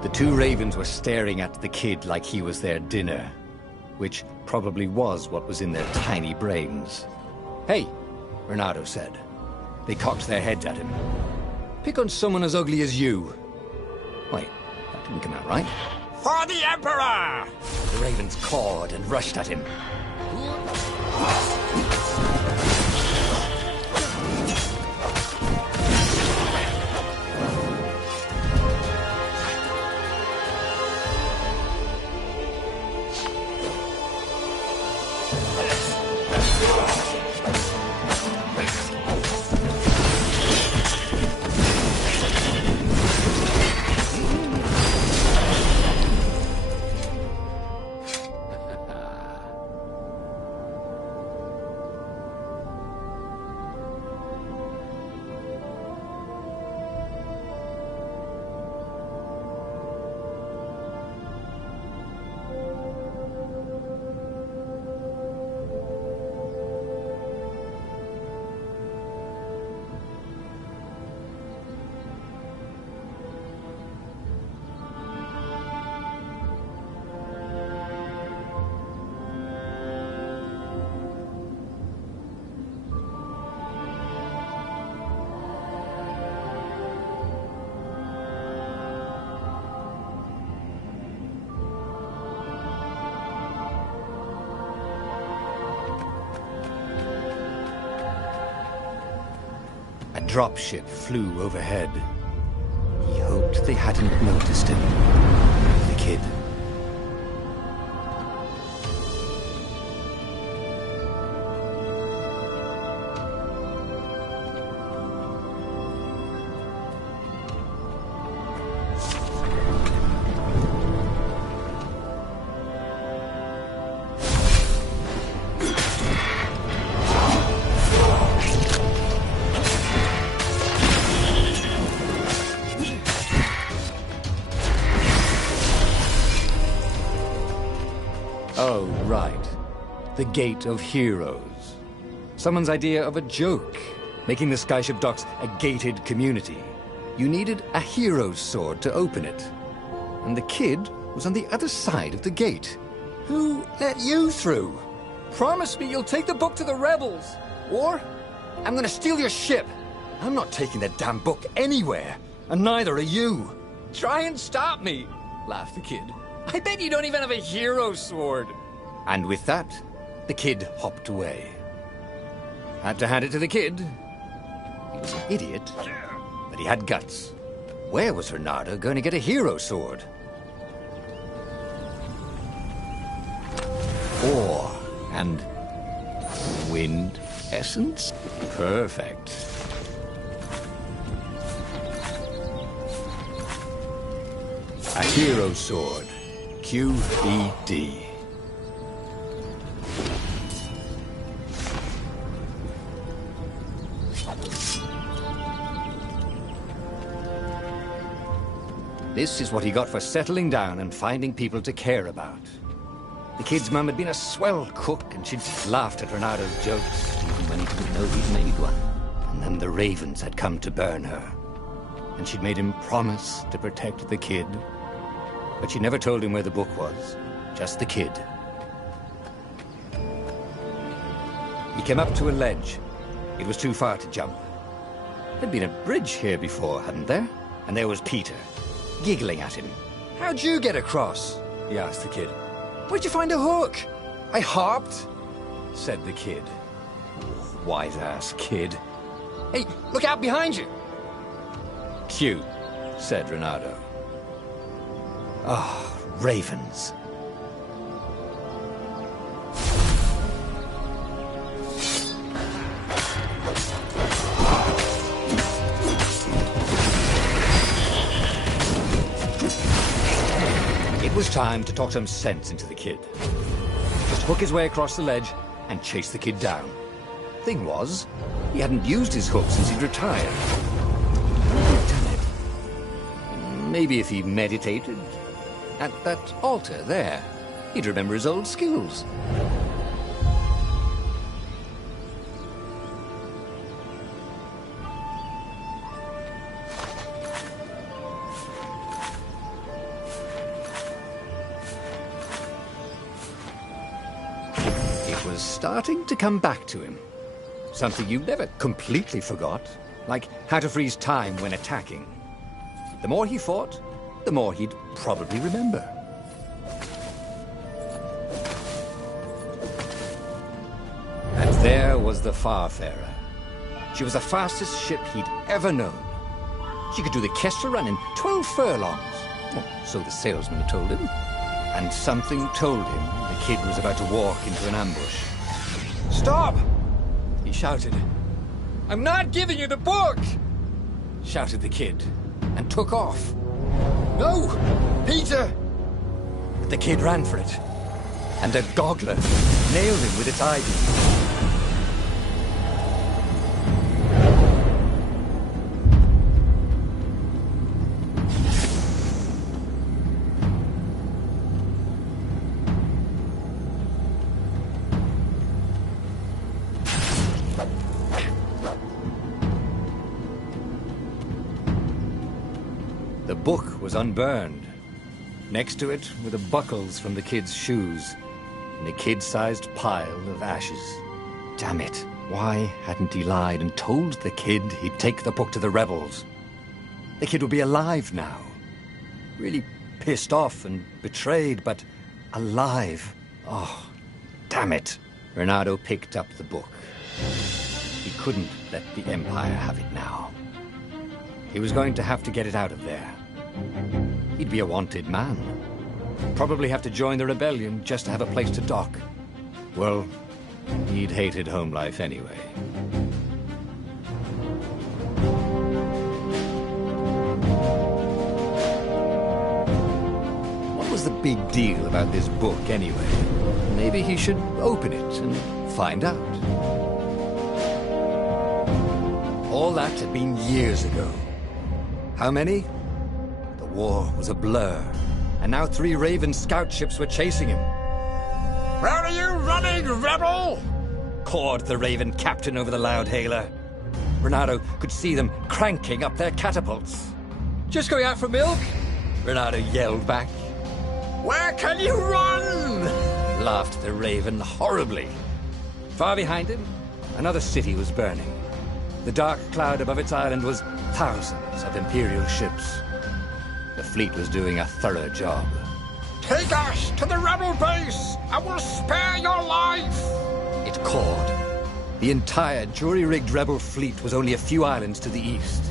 The two ravens were staring at the kid like he was their dinner, which probably was what was in their tiny brains. "Hey," Reynardo said. They cocked their heads at him. "Pick on someone as ugly as you." Wait, that didn't come out right. For the Emperor! The ravens cawed and rushed at him. A dropship flew overhead. He hoped they hadn't noticed him. The kid. Oh, right. The Gate of Heroes. Someone's idea of a joke, making the Skyship Docks a gated community. You needed a hero's sword to open it. And the kid was on the other side of the gate. Who let you through? Promise me you'll take the book to the rebels, or I'm gonna steal your ship. I'm not taking that damn book anywhere, and neither are you. Try and stop me, laughed the kid. I bet you don't even have a hero sword. And with that, the kid hopped away. Had to hand it to the kid. He was an idiot, but he had guts. Where was Reynardo going to get a hero sword? Ore and wind essence? Perfect. A hero sword. QED. This is what he got for settling down and finding people to care about. The kid's mum had been a swell cook, and she'd laughed at Reynardo's jokes, even when he didn't know he'd made one. And then the ravens had come to burn her. And she'd made him promise to protect the kid. But she never told him where the book was, just the kid. He came up to a ledge. It was too far to jump. There'd been a bridge here before, hadn't there? And there was Peter, giggling at him. "How'd you get across?" he asked the kid. "Where'd you find a hook?" "I hopped," said the kid. Wise-ass kid. "Hey, look out behind you!" "Cute," said Reynardo. Ah, ravens. It was time to talk some sense into the kid. Just hook his way across the ledge and chase the kid down. Thing was, he hadn't used his hook since he'd retired. Damn it. Maybe if he meditated at that altar there, he'd remember his old skills. was starting to come back to him. Something you never completely forgot, like how to freeze time when attacking. The more he fought, the more he'd probably remember. And there was the Farfarer. She was the fastest ship he'd ever known. She could do the Kestrel run in 12 furlongs. Well, so the salesman had told him. And something told him the kid was about to walk into an ambush. "Stop!" he shouted. "I'm not giving you the book!" shouted the kid, and took off. "No! Peter!" But the kid ran for it, and a goggler nailed him with its eye-beam. The book was unburned. Next to it were the buckles from the kid's shoes, and a kid-sized pile of ashes. Damn it, why hadn't he lied and told the kid he'd take the book to the rebels? The kid would be alive now. Really pissed off and betrayed, but alive. Oh, damn it. Reynardo picked up the book. He couldn't let the Empire have it now. He was going to have to get it out of there. He'd be a wanted man. Probably have to join the rebellion just to have a place to dock. Well, he'd hated home life anyway. What was the big deal about this book anyway? Maybe he should open it and find out. All that had been years ago. How many? The war was a blur, and now 3 Raven scout ships were chasing him. Where are you running, rebel? Cawed the Raven captain over the loud hailer. Reynardo could see them cranking up their catapults. "Just going out for milk?" Reynardo yelled back. Where can you run? Laughed the Raven horribly. Far behind him, another city was burning. The dark cloud above its island was thousands of Imperial ships. The fleet was doing a thorough job. Take us to the rebel base! I will spare your life! It cawed. The entire jury-rigged rebel fleet was only a few islands to the east.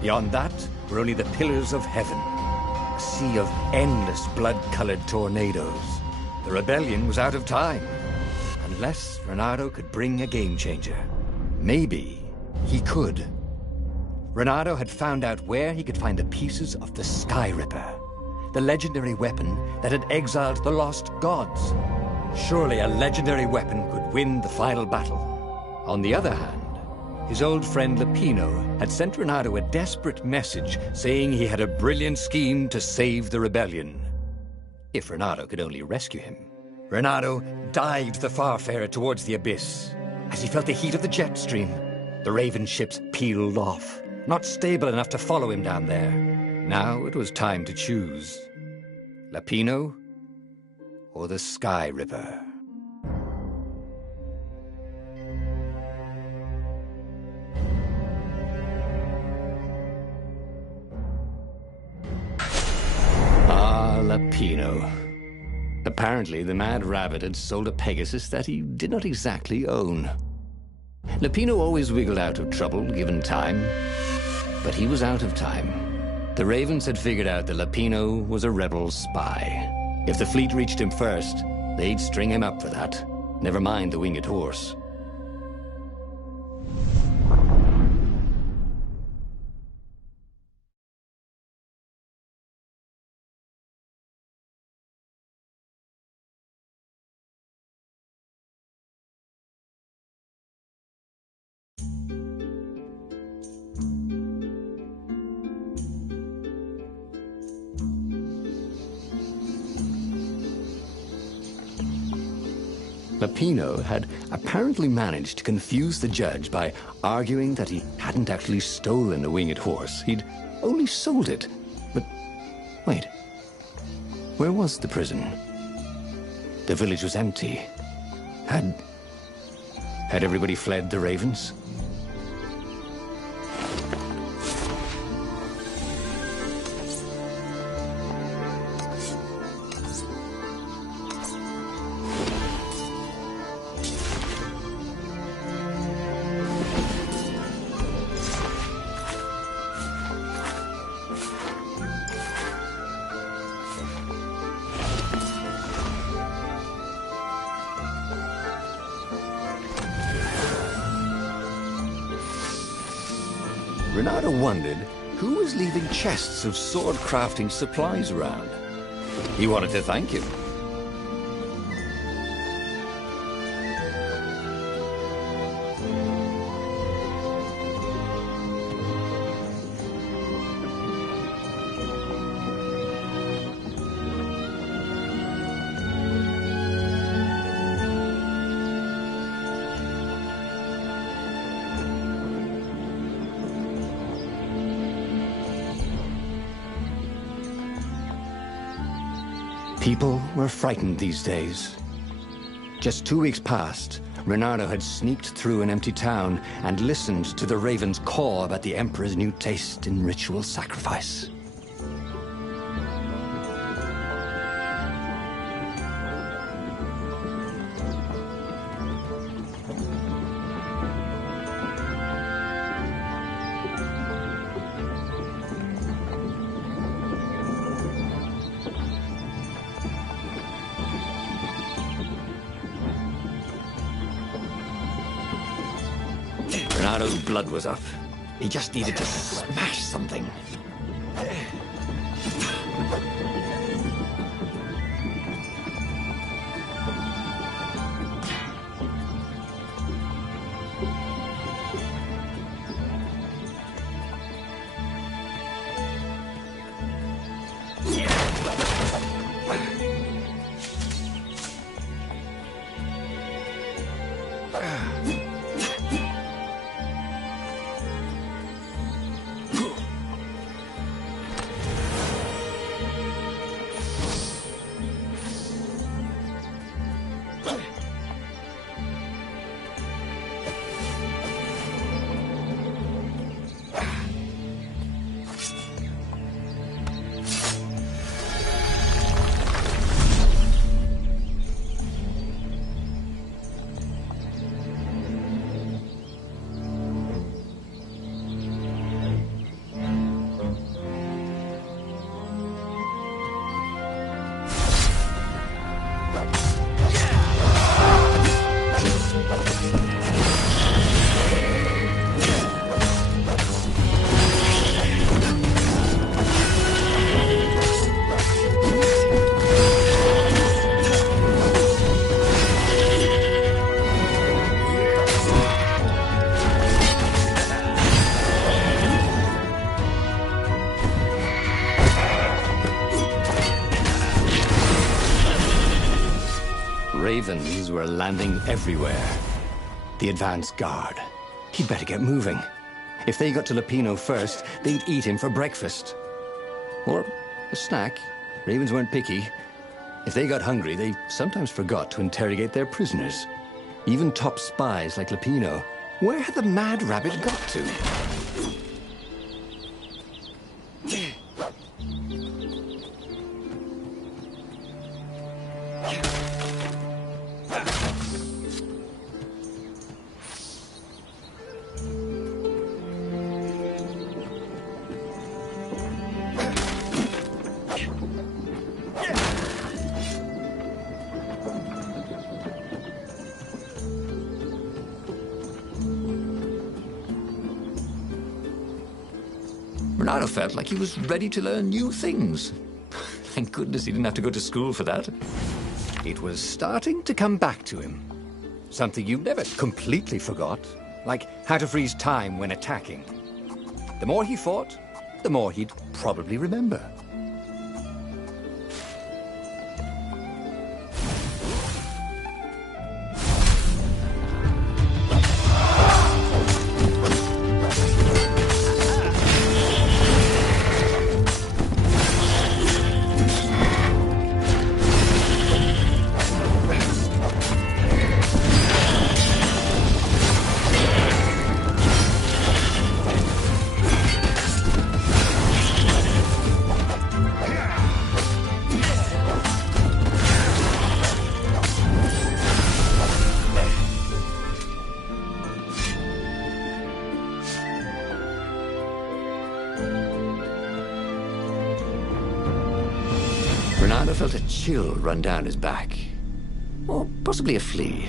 Beyond that were only the pillars of heaven. A sea of endless blood-colored tornadoes. The rebellion was out of time. Unless Reynardo could bring a game-changer. Maybe he could. Reynardo had found out where he could find the pieces of the Sky Ripper, the legendary weapon that had exiled the lost gods. Surely a legendary weapon could win the final battle. On the other hand, his old friend Lapino had sent Reynardo a desperate message saying he had a brilliant scheme to save the rebellion. If Reynardo could only rescue him. Reynardo dived the Farfarer towards the abyss. As he felt the heat of the jet stream, the Raven ships peeled off, not stable enough to follow him down there. Now it was time to choose. Lapino or the Sky Ripper? Ah, Lapino. Apparently, the Mad Rabbit had sold a Pegasus that he did not exactly own. Lapino always wiggled out of trouble, given time. But he was out of time. The Ravens had figured out that Lapino was a rebel spy. If the fleet reached him first, they'd string him up for that. Never mind the winged horse. Lapino had apparently managed to confuse the judge by arguing that he hadn't actually stolen a winged horse. He'd only sold it. But wait, where was the prison? The village was empty. Had everybody fled the Ravens? Reynardo wondered who was leaving chests of sword-crafting supplies around. He wanted to thank him. People were frightened these days. Just 2 weeks past, Reynardo had sneaked through an empty town and listened to the Ravens caw about the Emperor's new taste in ritual sacrifice. Reynardo's blood was up. He just needed to smash something. Ravens were landing everywhere. The advance guard. He'd better get moving. If they got to Lupino first, they'd eat him for breakfast. Or a snack. Ravens weren't picky. If they got hungry, they sometimes forgot to interrogate their prisoners. Even top spies like Lupino. Where had the mad rabbit got to? Reynardo felt like he was ready to learn new things. Thank goodness he didn't have to go to school for that. It was starting to come back to him. Something you never completely forgot, like how to freeze time when attacking. The more he fought, the more he'd probably remember. Bernardo felt a chill run down his back. Or possibly a flea.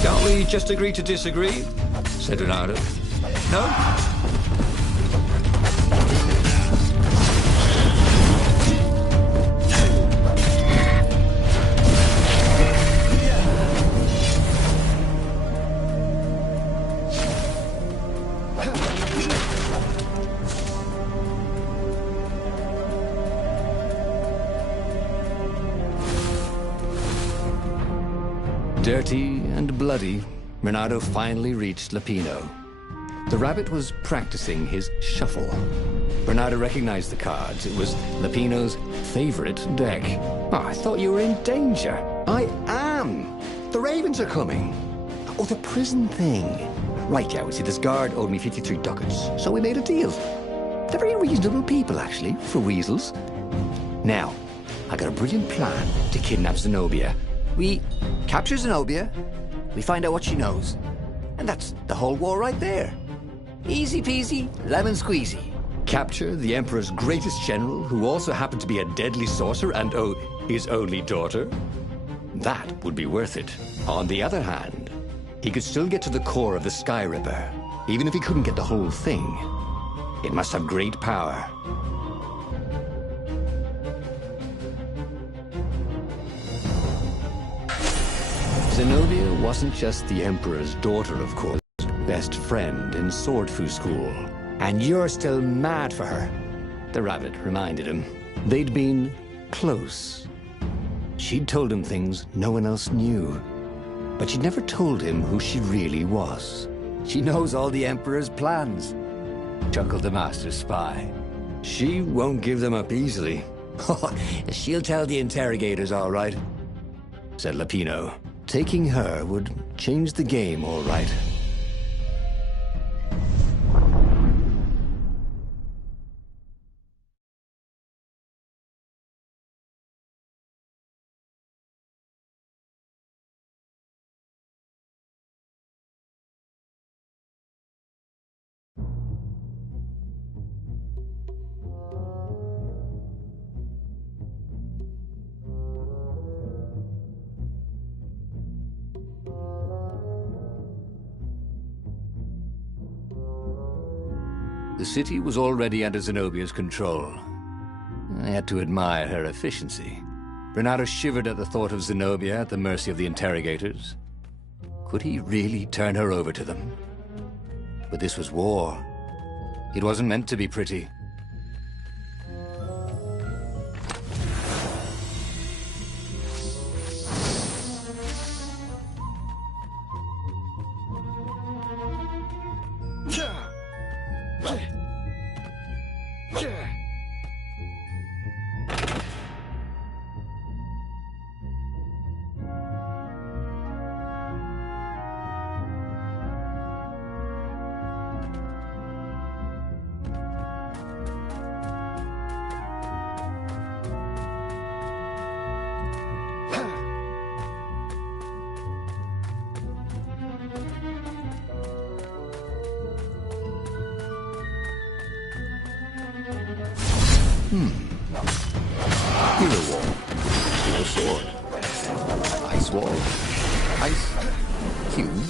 Can't we just agree to disagree? Said Bernardo. No? Dirty and bloody, Bernardo finally reached Lapino. The rabbit was practicing his shuffle. Bernardo recognized the cards. It was Lapino's favorite deck. Oh, I thought you were in danger. I am. The ravens are coming. Oh, the prison thing. Right, yeah, see, this guard owed me 53 ducats, so we made a deal. They're very reasonable people, actually, for weasels. Now, I got a brilliant plan to kidnap Zenobia. We capture Zenobia, we find out what she knows, and that's the whole war right there. Easy peasy, lemon squeezy. Capture the Emperor's greatest general, who also happened to be a deadly sorcerer and, oh, his only daughter? That would be worth it. On the other hand, he could still get to the core of the Sky Ripper, even if he couldn't get the whole thing. It must have great power. Zenobia wasn't just the Emperor's daughter, of course. Best friend in Swordfu school. And you're still mad for her, the rabbit reminded him. They'd been close. She'd told him things no one else knew. But she'd never told him who she really was. She knows all the Emperor's plans, chuckled the master spy. She won't give them up easily. She'll tell the interrogators, all right, said Lapino. Taking her would change the game, all right. The city was already under Zenobia's control. I had to admire her efficiency. Bernardo shivered at the thought of Zenobia at the mercy of the interrogators. Could he really turn her over to them? But this was war. It wasn't meant to be pretty. Hero wall. Hero sword. Ice wall. Ice cube.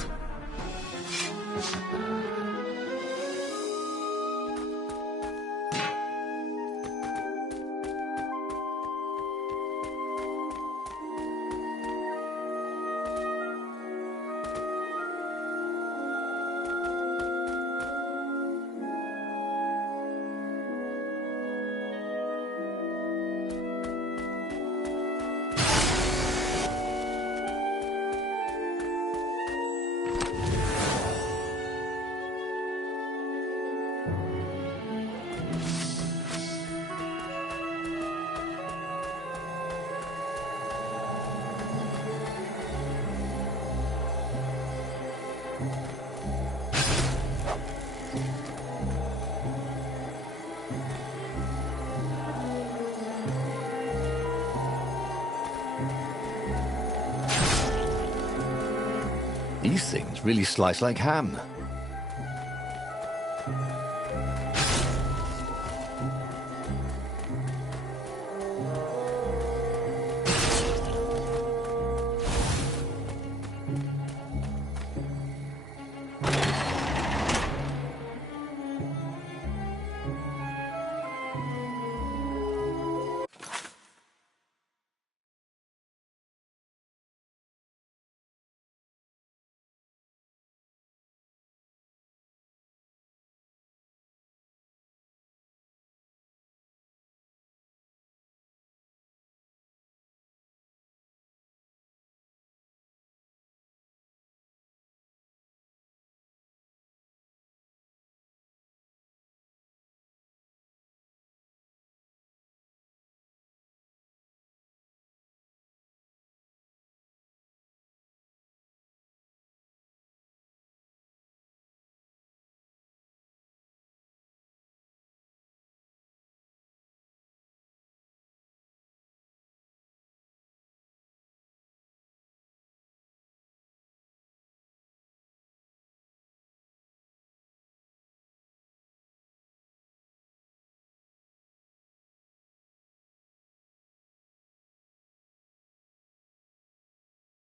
These things really slice like ham.